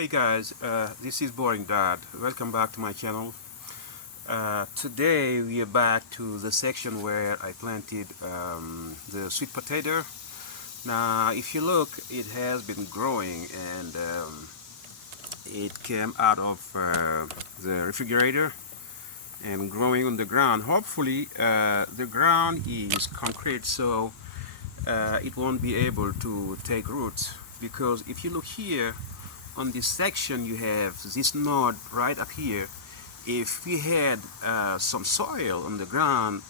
Hey guys, this is Boring Dad. Welcome back to my channel. Today we are back to the section where I planted the sweet potato. Now if you look, it has been growing and it came out of the refrigerator and growing on the ground. Hopefully the ground is concrete, so it won't be able to take roots, because if you look here on this section, you have this node right up here. If we had some soil on the ground,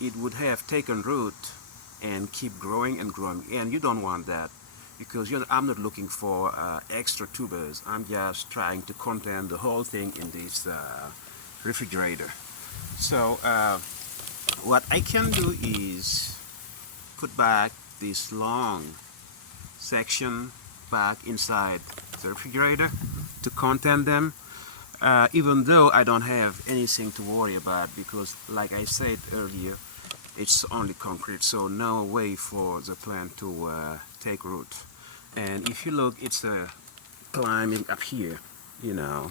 it would have taken root and keep growing and growing, and you don't want that, because I'm not looking for extra tubers. I'm just trying to contain the whole thing in this refrigerator. So what I can do is put back this long section back inside the refrigerator to contain them, even though I don't have anything to worry about, because like I said earlier, it's only concrete, so no way for the plant to take root. And if you look, it's climbing up here,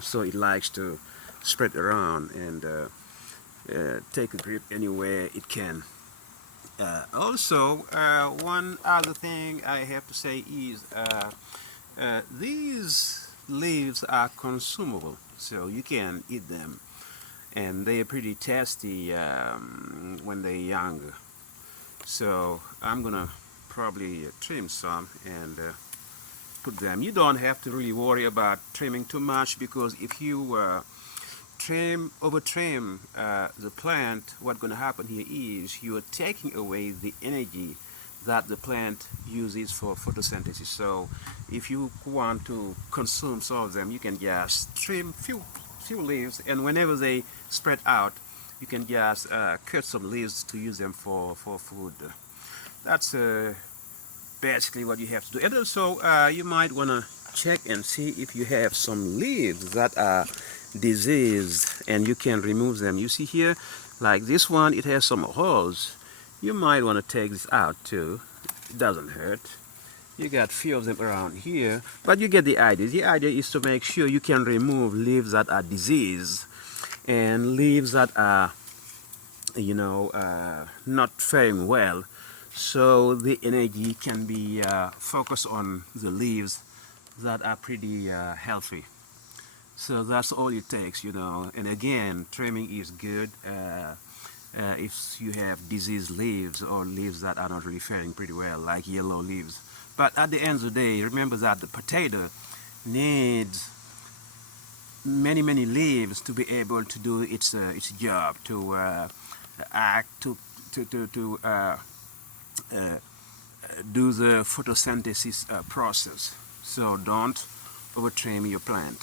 so it likes to spread around and take a grip anywhere it can. Also, one other thing I have to say is these leaves are consumable, so you can eat them, and they are pretty tasty when they're young. So I'm gonna probably trim some and put them. You don't have to really worry about trimming too much, because if you over trim the plant, what's going to happen here is you are taking away the energy that the plant uses for photosynthesis. So if you want to consume some of them, you can just trim few leaves, and whenever they spread out, you can just cut some leaves to use them for food. That's basically what you have to do. And also you might want to check and see if you have some leaves that are diseased, and you can remove them. You see here, like this one, it has some holes. You might want to take this out too. It doesn't hurt. You got few of them around here, but you get the idea. The idea is to make sure you can remove leaves that are diseased and leaves that are not faring well, so the energy can be focused on the leaves that are pretty healthy. So that's all it takes, and again, trimming is good if you have diseased leaves or leaves that are not really faring pretty well, like yellow leaves. But at the end of the day, remember that the potato needs many leaves to be able to do its job, to act, to do the photosynthesis process. So don't over trim your plant.